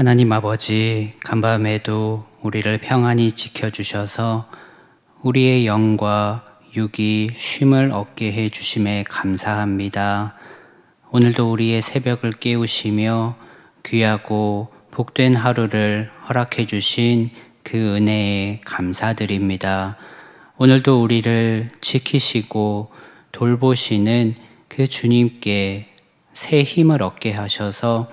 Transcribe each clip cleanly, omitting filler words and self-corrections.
하나님 아버지, 간밤에도 우리를 평안히 지켜주셔서 우리의 영과 육이 쉼을 얻게 해주심에 감사합니다. 오늘도 우리의 새벽을 깨우시며 귀하고 복된 하루를 허락해 주신 그 은혜에 감사드립니다. 오늘도 우리를 지키시고 돌보시는 그 주님께 새 힘을 얻게 하셔서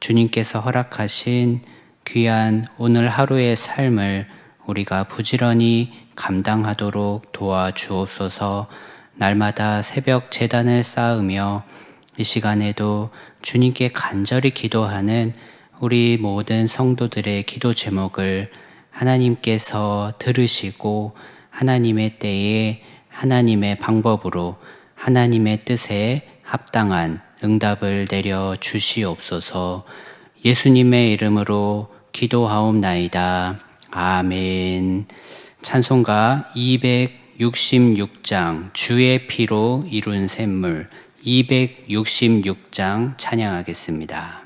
주님께서 허락하신 귀한 오늘 하루의 삶을 우리가 부지런히 감당하도록 도와주옵소서. 날마다 새벽 제단을 쌓으며 이 시간에도 주님께 간절히 기도하는 우리 모든 성도들의 기도 제목을 하나님께서 들으시고 하나님의 때에 하나님의 방법으로 하나님의 뜻에 합당한 응답을 내려 주시옵소서. 예수님의 이름으로 기도하옵나이다. 아멘. 찬송가 266장 주의 피로 이룬 샘물 266장 찬양하겠습니다.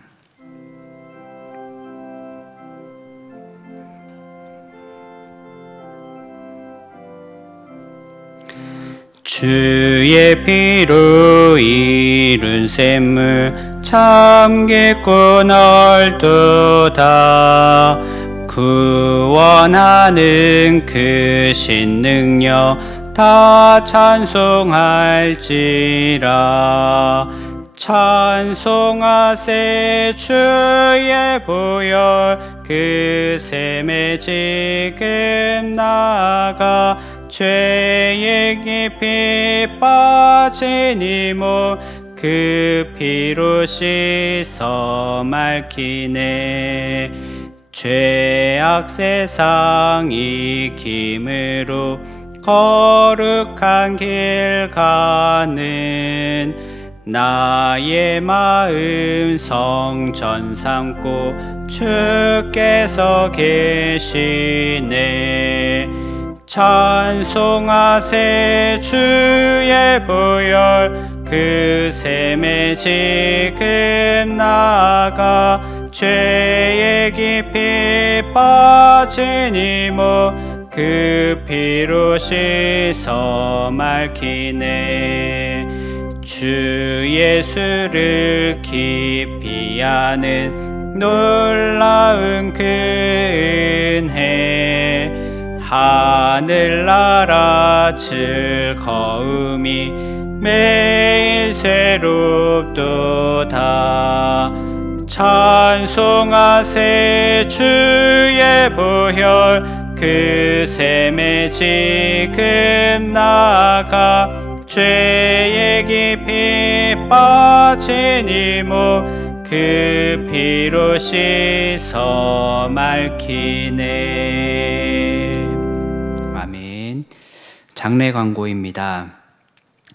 주의 피로 이룬 샘물 참 깊고 넓도다. 구원하는 크신 능력 다 찬송할지라. 찬송하세 주의 보혈 그 샘에 지금 나가 죄의 깊이 빠진 이 몸 그 피로 씻어 맑히네. 죄악 세상 익힘으로 거룩한 길 가는 나의 마음 성전 삼고 주께서 계시네. 찬송하세 주의 보혈 그 샘에 지금 나가 죄의 깊이 빠진 이 몸 그 피로 씻어 맑히네. 주 예수를 깊이 아는 놀라운 그 은혜 하늘나라 즐거움이 매일 새롭도다. 찬송하세 주의 보혈 그 샘에 지금 나가 죄의 깊이 빠진 이 몸 그 피로 씻어 맑히네. 아멘. 장례 광고입니다.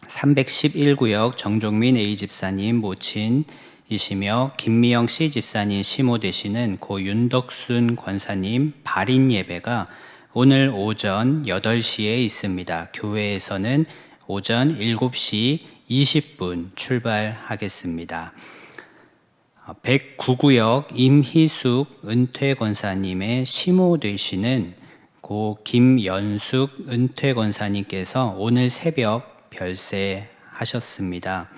311구역 정종민 A 집사님 모친이시며 김미영 C 집사님 시모 되시는 고 윤덕순 권사님 발인 예배가 오늘 오전 8시에 있습니다. 교회에서는 오전 7시 20분 출발하겠습니다. 109구역 임희숙 은퇴 권사님의 시모 되시는 고 김연숙 은퇴 권사님께서 오늘 새벽 별세하셨습니다.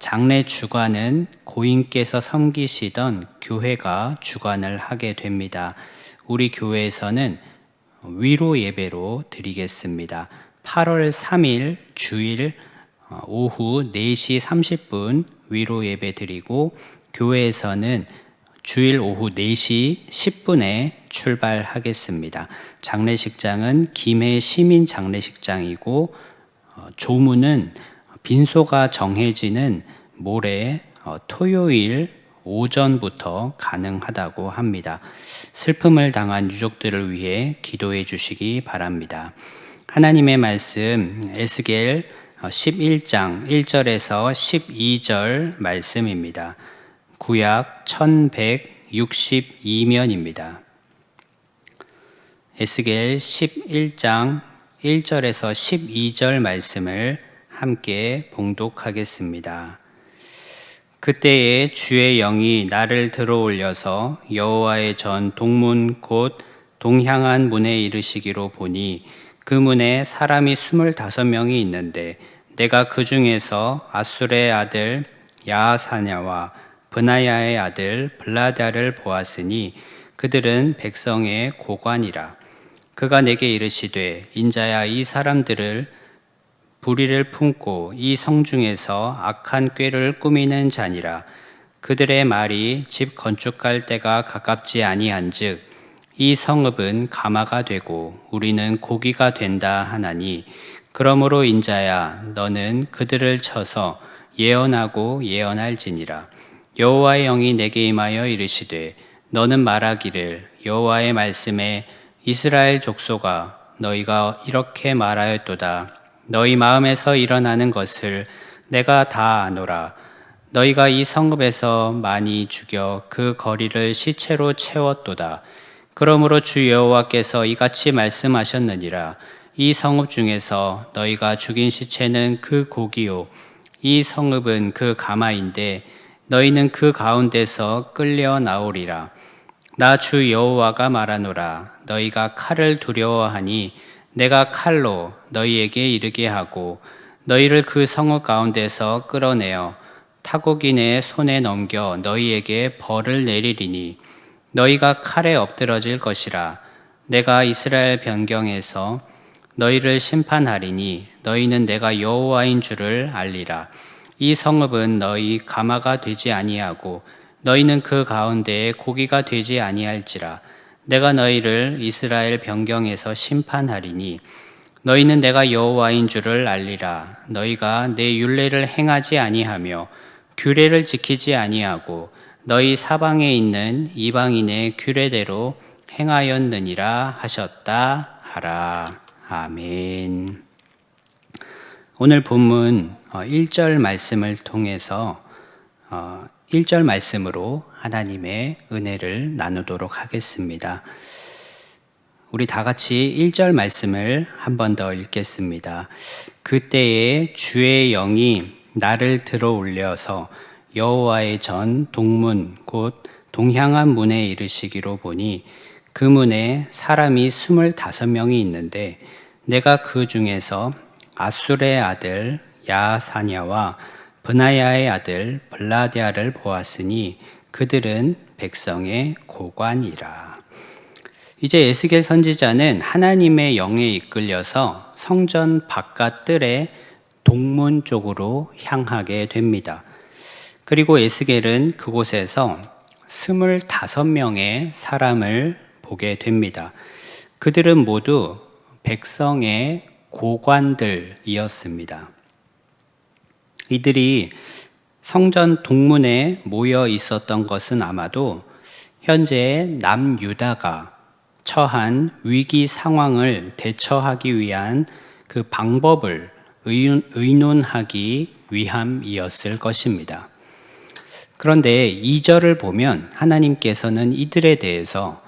장례 주관은 고인께서 섬기시던 교회가 주관을 하게 됩니다. 우리 교회에서는 위로 예배로 드리겠습니다. 8월 3일 주일 오후 4시 30분 위로 예배 드리고 교회에서는 주일 오후 4시 10분에 출발하겠습니다. 장례식장은 김해 시민 장례식장이고 조문은 빈소가 정해지는 모레 토요일 오전부터 가능하다고 합니다. 슬픔을 당한 유족들을 위해 기도해 주시기 바랍니다. 하나님의 말씀 에스겔 11장 1절에서 12절 말씀입니다. 구약 1162면입니다. 에스겔 11장 1절에서 12절 말씀을 함께 봉독하겠습니다. 그때에 주의 영이 나를 들어올려서 여호와의 전 동문 곧 동향한 문에 이르시기로 보니 그 문에 사람이 25명이 있는데 내가 그 중에서 아술의 아들 야하사냐와 브나야의 아들 블라다를 보았으니 그들은 백성의 고관이라. 그가 내게 이르시되 인자야, 이 사람들을 불의를 품고 이 성중에서 악한 꾀를 꾸미는 자니라. 그들의 말이 집 건축할 때가 가깝지 아니한즉 이 성읍은 가마가 되고 우리는 고기가 된다 하나니, 그러므로 인자야, 너는 그들을 쳐서 예언하고 예언할지니라. 여호와의 영이 내게 임하여 이르시되 너는 말하기를 여호와의 말씀에 이스라엘 족속아, 너희가 이렇게 말하였도다. 너희 마음에서 일어나는 것을 내가 다 아노라. 너희가 이 성읍에서 많이 죽여 그 거리를 시체로 채웠도다. 그러므로 주 여호와께서 이같이 말씀하셨느니라. 이 성읍 중에서 너희가 죽인 시체는 그 고기요, 이 성읍은 그 가마인데 너희는 그 가운데서 끌려 나오리라. 나 주 여호와가 말하노라. 너희가 칼을 두려워하니 내가 칼로 너희에게 이르게 하고 너희를 그 성읍 가운데서 끌어내어 타국인의 손에 넘겨 너희에게 벌을 내리리니 너희가 칼에 엎드러질 것이라. 내가 이스라엘 변경에서 너희를 심판하리니 너희는 내가 여호와인 줄을 알리라. 이 성읍은 너희 가마가 되지 아니하고 너희는 그 가운데에 고기가 되지 아니할지라. 내가 너희를 이스라엘 변경에서 심판하리니 너희는 내가 여호와인 줄을 알리라. 너희가 내 율례를 행하지 아니하며 규례를 지키지 아니하고 너희 사방에 있는 이방인의 규례대로 행하였느니라 하셨다 하라. 아멘. 오늘 본문 1절 말씀을 통해서 1절 말씀으로 하나님의 은혜를 나누도록 하겠습니다. 우리 다 같이 1절 말씀을 한 번 더 읽겠습니다. 그때에 주의 영이 나를 들어올려서 여호와의 전 동문 곧 동향한 문에 이르시기로 보니 그 문에 사람이 25명이 있는데 내가 그 중에서 아술의 아들 야사냐와 브나야의 아들 블라디아를 보았으니 그들은 백성의 고관이라. 이제 에스겔 선지자는 하나님의 영에 이끌려서 성전 바깥 뜰의 동문 쪽으로 향하게 됩니다. 그리고 에스겔은 그곳에서 25명의 사람을 보게 됩니다. 그들은 모두 백성의 고관들이었습니다. 이들이 성전 동문에 모여 있었던 것은 아마도 현재 남유다가 처한 위기 상황을 대처하기 위한 그 방법을 의논하기 위함이었을 것입니다. 그런데 2절을 보면 하나님께서는 이들에 대해서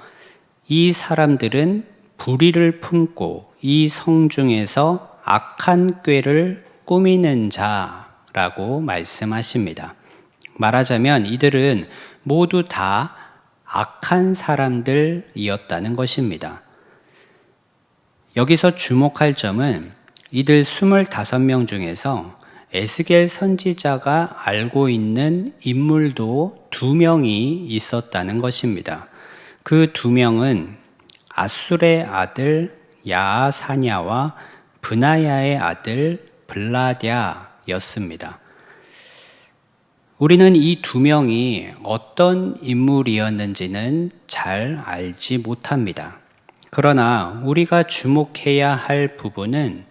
이 사람들은 불의를 품고 이 성중에서 악한 꾀를 꾸미는 자라고 말씀하십니다. 말하자면 이들은 모두 다 악한 사람들이었다는 것입니다. 여기서 주목할 점은 이들 25명 중에서 에스겔 선지자가 알고 있는 인물도 2명이 있었다는 것입니다. 그 2명은 아술의 아들 야사냐와 브나야의 아들 블라디아였습니다. 우리는 이 2명이 어떤 인물이었는지는 잘 알지 못합니다. 그러나 우리가 주목해야 할 부분은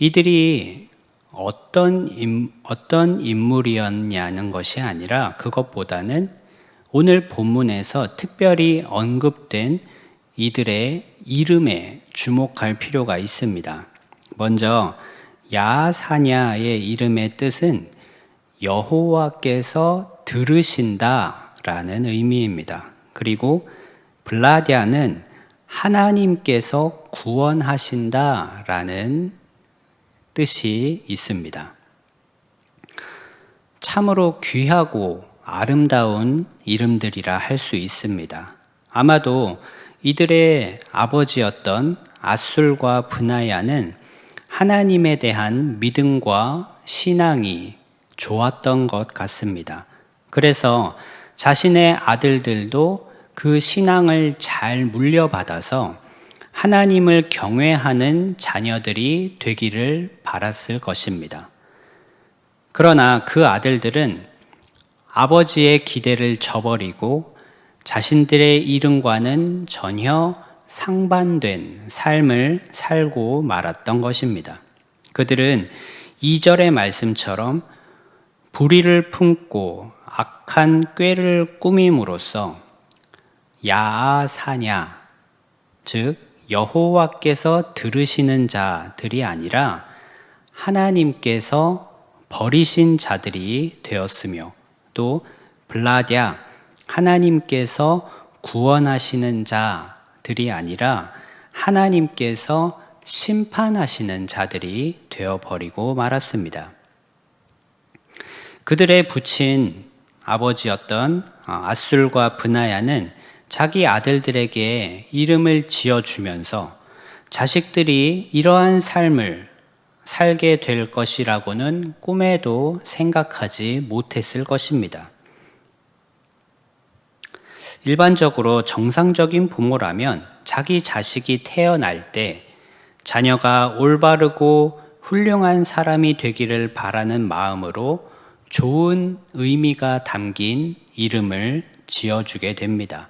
이들이 어떤 인물이었냐는 것이 아니라 그것보다는 오늘 본문에서 특별히 언급된 이들의 이름에 주목할 필요가 있습니다. 먼저 야사냐의 이름의 뜻은 여호와께서 들으신다라는 의미입니다. 그리고 블라디아는 하나님께서 구원하신다라는 뜻이 있습니다. 참으로 귀하고 아름다운 이름들이라 할 수 있습니다. 아마도 이들의 아버지였던 아술과 브나야는 하나님에 대한 믿음과 신앙이 좋았던 것 같습니다. 그래서 자신의 아들들도 그 신앙을 잘 물려받아서 하나님을 경외하는 자녀들이 되기를 바랐을 것입니다. 그러나 그 아들들은 아버지의 기대를 저버리고 자신들의 이름과는 전혀 상반된 삶을 살고 말았던 것입니다. 그들은 2절의 말씀처럼 불의를 품고 악한 꾀를 꾸밈으로써 야아사냐, 즉 여호와께서 들으시는 자들이 아니라 하나님께서 버리신 자들이 되었으며, 또 블라랴, 하나님께서 구원하시는 자들이 아니라 하나님께서 심판하시는 자들이 되어버리고 말았습니다. 그들의 부친 아버지였던 아술과 브나야는 자기 아들들에게 이름을 지어주면서 자식들이 이러한 삶을 살게 될 것이라고는 꿈에도 생각하지 못했을 것입니다. 일반적으로 정상적인 부모라면 자기 자식이 태어날 때 자녀가 올바르고 훌륭한 사람이 되기를 바라는 마음으로 좋은 의미가 담긴 이름을 지어주게 됩니다.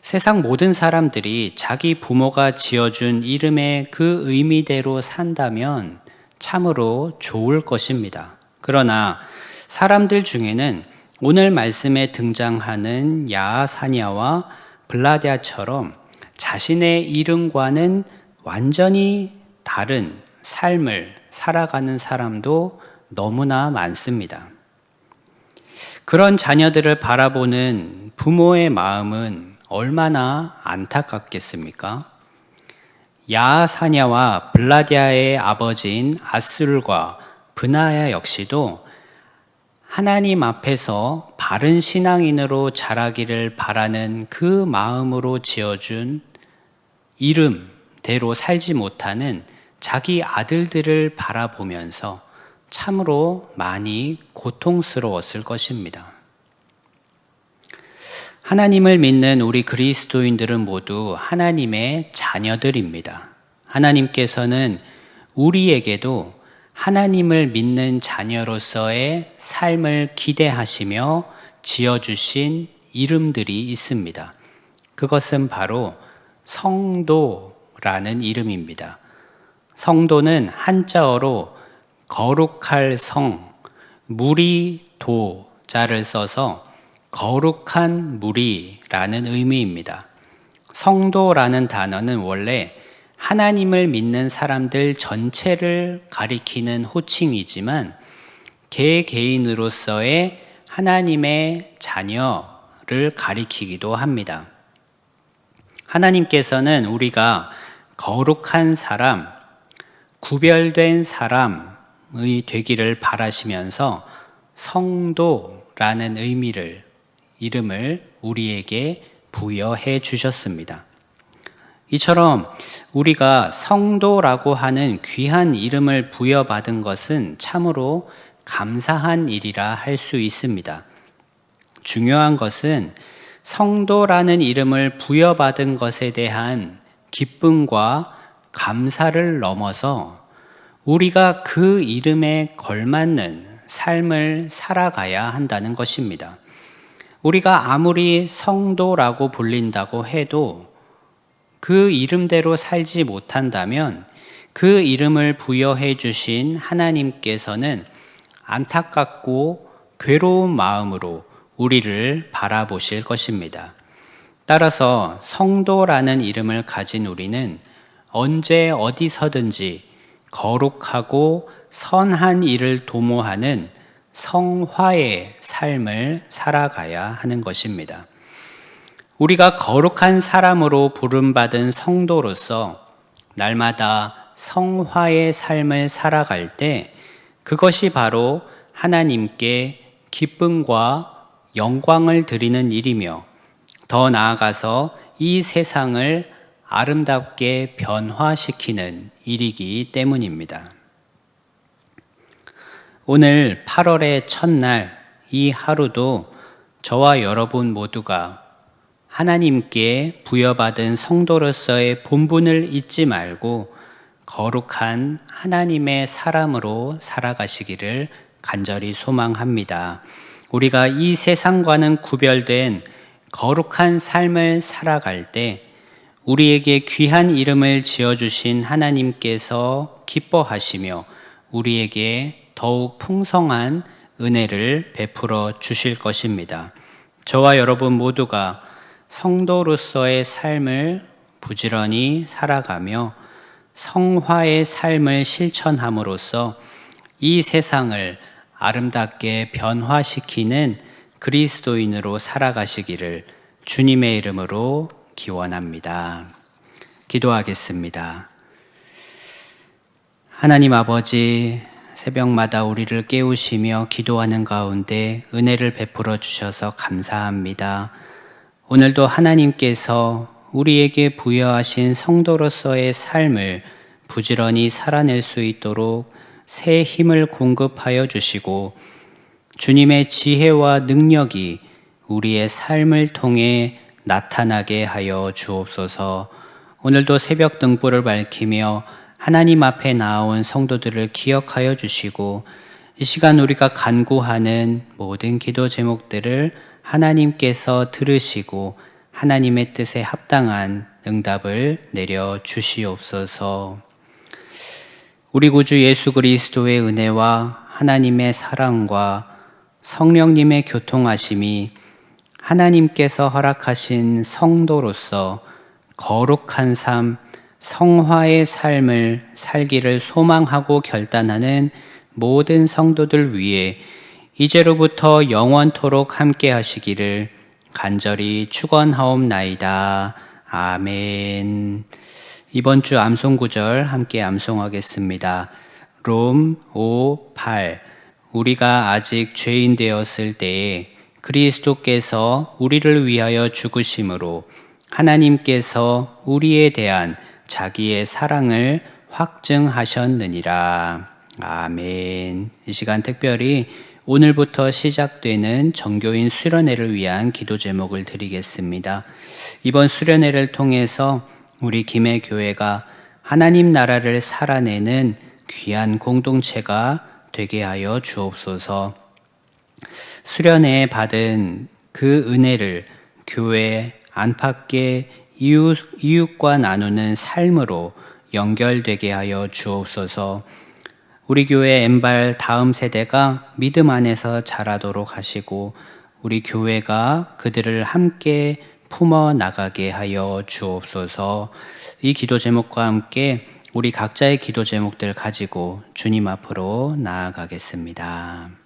세상 모든 사람들이 자기 부모가 지어준 이름의 그 의미대로 산다면 참으로 좋을 것입니다. 그러나 사람들 중에는 오늘 말씀에 등장하는 야아사냐와 블라랴처럼 자신의 이름과는 완전히 다른 삶을 살아가는 사람도 너무나 많습니다. 그런 자녀들을 바라보는 부모의 마음은 얼마나 안타깝겠습니까? 야아사냐와 블라랴의 아버지인 아술과 브나야 역시도 하나님 앞에서 바른 신앙인으로 자라기를 바라는 그 마음으로 지어준 이름대로 살지 못하는 자기 아들들을 바라보면서 참으로 많이 고통스러웠을 것입니다. 하나님을 믿는 우리 그리스도인들은 모두 하나님의 자녀들입니다. 하나님께서는 우리에게도 하나님을 믿는 자녀로서의 삶을 기대하시며 지어주신 이름들이 있습니다. 그것은 바로 성도라는 이름입니다. 성도는 한자어로 거룩할 성, 무리 도자를 써서 거룩한 무리라는 의미입니다. 성도라는 단어는 원래 하나님을 믿는 사람들 전체를 가리키는 호칭이지만 개개인으로서의 하나님의 자녀를 가리키기도 합니다. 하나님께서는 우리가 거룩한 사람, 구별된 사람의 되기를 바라시면서 성도라는 이름을 우리에게 부여해 주셨습니다. 이처럼 우리가 성도라고 하는 귀한 이름을 부여받은 것은 참으로 감사한 일이라 할 수 있습니다. 중요한 것은 성도라는 이름을 부여받은 것에 대한 기쁨과 감사를 넘어서 우리가 그 이름에 걸맞는 삶을 살아가야 한다는 것입니다. 우리가 아무리 성도라고 불린다고 해도 그 이름대로 살지 못한다면 그 이름을 부여해 주신 하나님께서는 안타깝고 괴로운 마음으로 우리를 바라보실 것입니다. 따라서 성도라는 이름을 가진 우리는 언제 어디서든지 거룩하고 선한 일을 도모하는 성화의 삶을 살아가야 하는 것입니다. 우리가 거룩한 사람으로 부름받은 성도로서 날마다 성화의 삶을 살아갈 때 그것이 바로 하나님께 기쁨과 영광을 드리는 일이며 더 나아가서 이 세상을 아름답게 변화시키는 일이기 때문입니다. 오늘 8월의 첫날 이 하루도 저와 여러분 모두가 하나님께 부여받은 성도로서의 본분을 잊지 말고 거룩한 하나님의 사람으로 살아가시기를 간절히 소망합니다. 우리가 이 세상과는 구별된 거룩한 삶을 살아갈 때 우리에게 귀한 이름을 지어주신 하나님께서 기뻐하시며 우리에게 더욱 풍성한 은혜를 베풀어 주실 것입니다. 저와 여러분 모두가 성도로서의 삶을 부지런히 살아가며 성화의 삶을 실천함으로써 이 세상을 아름답게 변화시키는 그리스도인으로 살아가시기를 주님의 이름으로 기원합니다. 기도하겠습니다. 하나님 아버지, 새벽마다 우리를 깨우시며 기도하는 가운데 은혜를 베풀어 주셔서 감사합니다. 오늘도 하나님께서 우리에게 부여하신 성도로서의 삶을 부지런히 살아낼 수 있도록 새 힘을 공급하여 주시고 주님의 지혜와 능력이 우리의 삶을 통해 나타나게 하여 주옵소서. 오늘도 새벽 등불을 밝히며 하나님 앞에 나온 성도들을 기억하여 주시고 이 시간 우리가 간구하는 모든 기도 제목들을 하나님께서 들으시고 하나님의 뜻에 합당한 응답을 내려 주시옵소서. 우리 구주 예수 그리스도의 은혜와 하나님의 사랑과 성령님의 교통하심이 하나님께서 허락하신 성도로서 거룩한 삶, 성화의 삶을 살기를 소망하고 결단하는 모든 성도들 위해 이제로부터 영원토록 함께 하시기를 간절히 축원하옵나이다. 아멘. 이번 주 암송 구절 함께 암송하겠습니다. 롬 5:8 우리가 아직 죄인 되었을 때에 그리스도께서 우리를 위하여 죽으심으로 하나님께서 우리에 대한 자기의 사랑을 확증하셨느니라. 아멘. 이 시간 특별히 오늘부터 시작되는 정교인 수련회를 위한 기도 제목을 드리겠습니다. 이번 수련회를 통해서 우리 김해 교회가 하나님 나라를 살아내는 귀한 공동체가 되게 하여 주옵소서. 수련회에 받은 그 은혜를 교회 안팎의 이웃과 나누는 삶으로 연결되게 하여 주옵소서. 우리 교회 엠발 다음 세대가 믿음 안에서 자라도록 하시고 우리 교회가 그들을 함께 품어 나가게 하여 주옵소서. 이 기도 제목과 함께 우리 각자의 기도 제목들 가지고 주님 앞으로 나아가겠습니다.